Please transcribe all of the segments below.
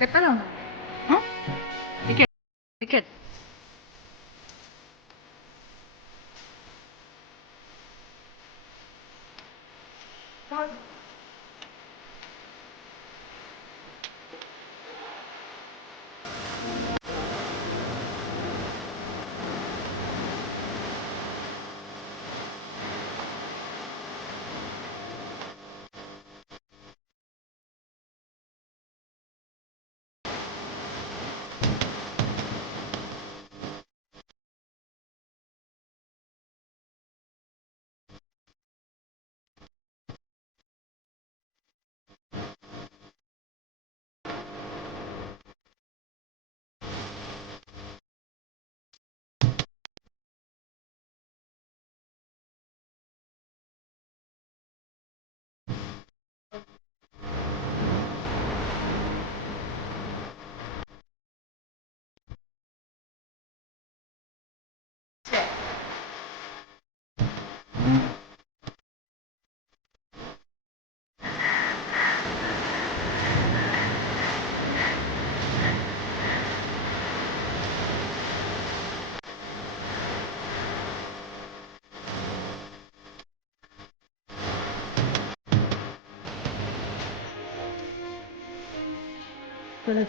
କେତେ ଜଣ? ହଁ ଟିକେଟ ଟିକେଟ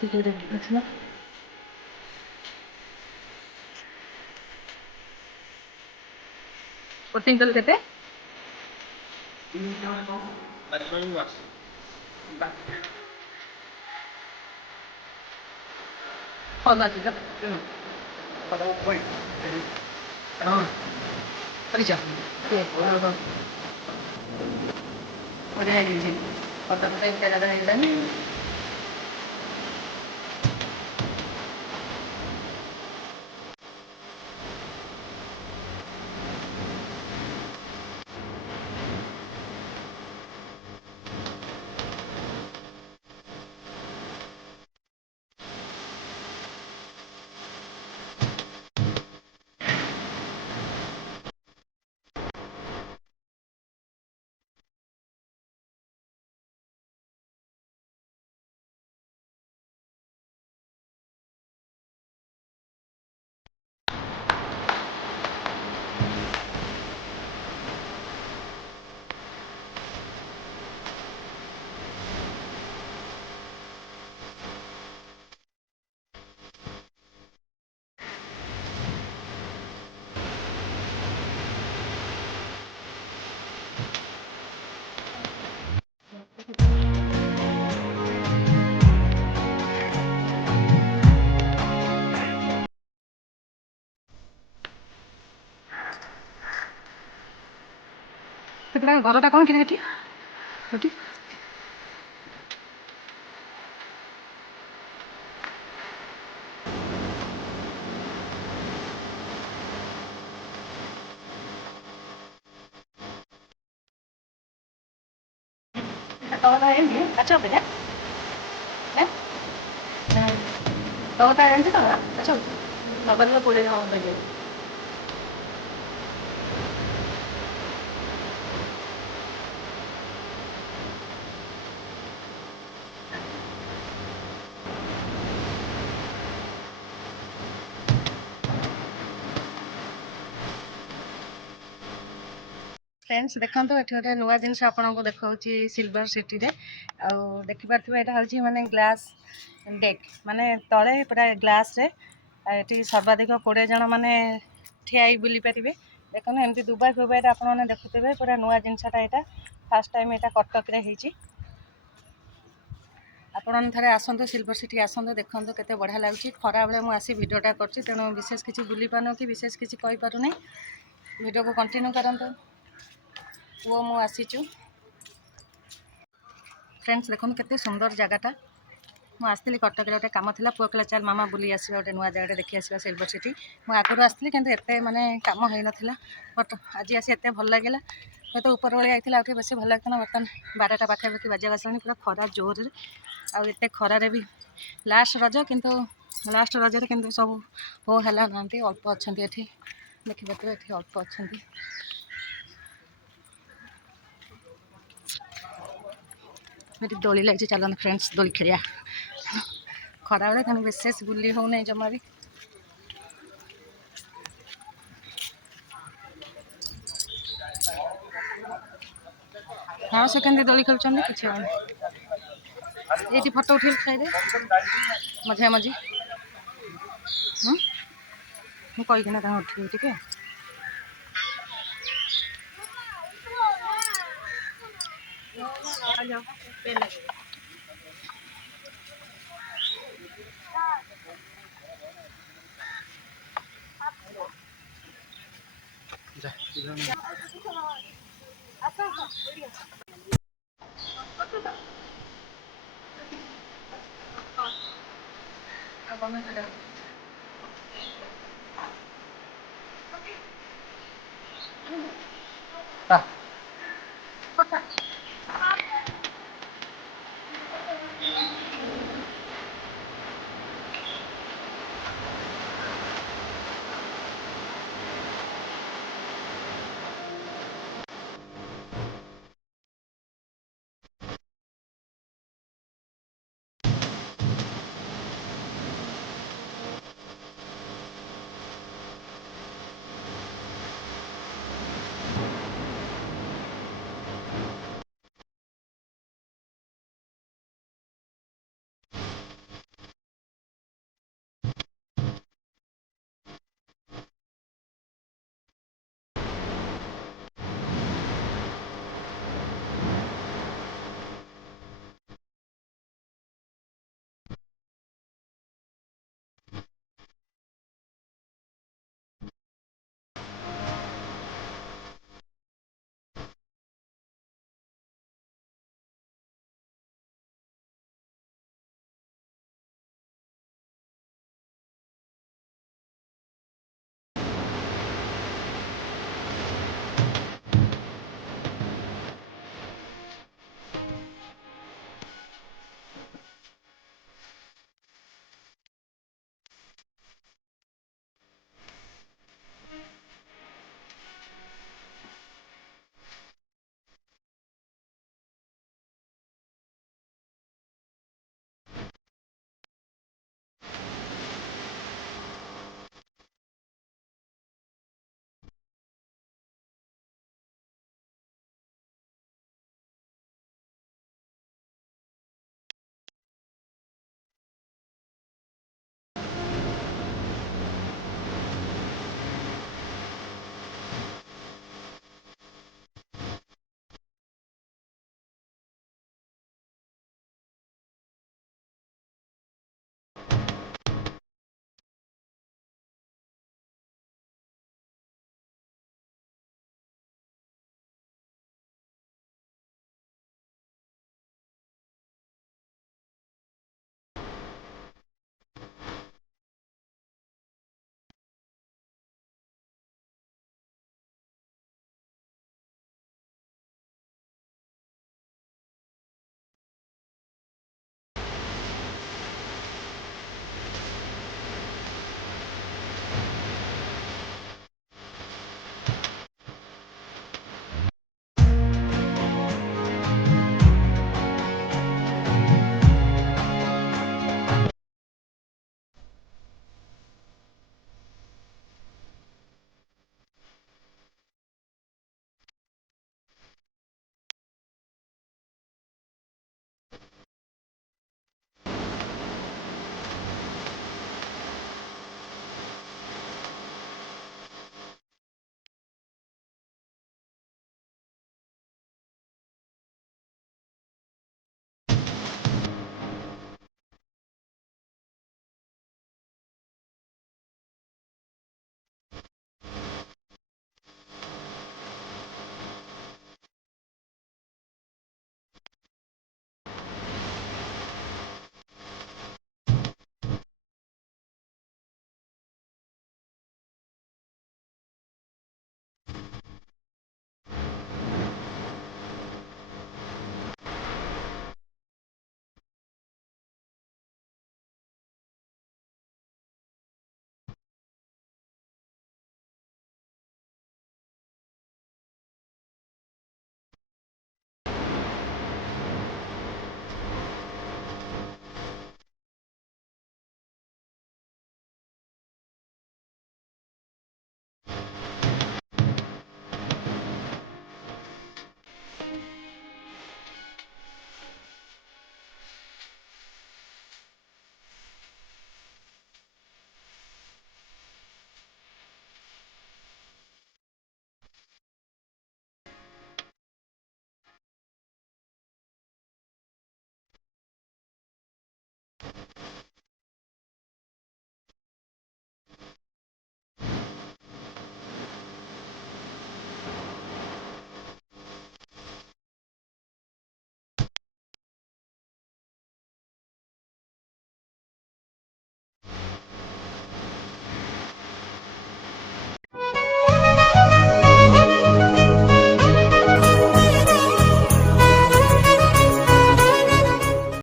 ଟିକେଟ ଅଛି ନା କୋଚିଂ କଲେ କେତେ? ଭଲ ଅଛି ତ ହଁ କରିଛ ବଢ଼ିଆ ହେଇଯାଇଛି ଫଟୋ ଫଟୋ ଏତେ ଜାଗା ହେଇଗଲାଣି। କେତେ ଘରଟା କ'ଣ କିରେ ଏଠି ଏଠି ତଳଟା ଏମିତି ଆଚ୍ଛା ଅପେକ୍ଷା ତଳଟା ଏମିତି ତ ଆଚ୍ଛା ମୋବାଇଲରେ ପୁରେଇ ହଁ फ्रेंड्स देखो ये गोटे नुआ जिनस आपको देखा सिल्वर सिटी आउ देखिपे यहाँ हूँ माने ग्लास डेक माने तले पूरा ग्लास रे ये सर्वाधिक 20 जन माने ठिया बुली पारे देखो एमती दुबई फुबई आपने देखुवे पूरा नुआ जिनसटा यहाँ फास्ट टाइम यहाँ कटक आपन थे आसतु सिल्वर सिटी आसतु देखो केते बढ़िया लगे खरा बेले मुझे भिडियोटा कर तेणु विशेष किसी बुली पार कि विशेष किसी कहीपरूनी भिडियो को कंटिन्यू करते पुओ मु आसीचु फ्रेंड्स देखो केते सुंदर जगहटा मुझे आसती कटक गोटे कम था पुओ कहला चल मामा बुली आस गोटे नुआ जगह देखी आसा सिल्वर सिटी मुझे आगुरी आसती कि एत माने कम हो ना बट आज आसी एत भल लगे हूँ तो ऊपर भाई आई आगे बेस भल लगता बर्तमान 12टा पाखापाखि बाजा आसानी पूरा खरा जोर आते खरारे भी लास्ट रज किंतु लास्ट रज किंतु सब हो है ना अल्प अच्छा देखिए ये अल्प अच्छा दोली लगी चलना फ्रेंड्स दोली खेलिया खरा बेले तेणु विशेष बुली हो नहीं जमा भी। हाँ से केंद्र दोली खेलुंट कि ये फटो उठे खाइदे मझे मझी मुझे उठे टे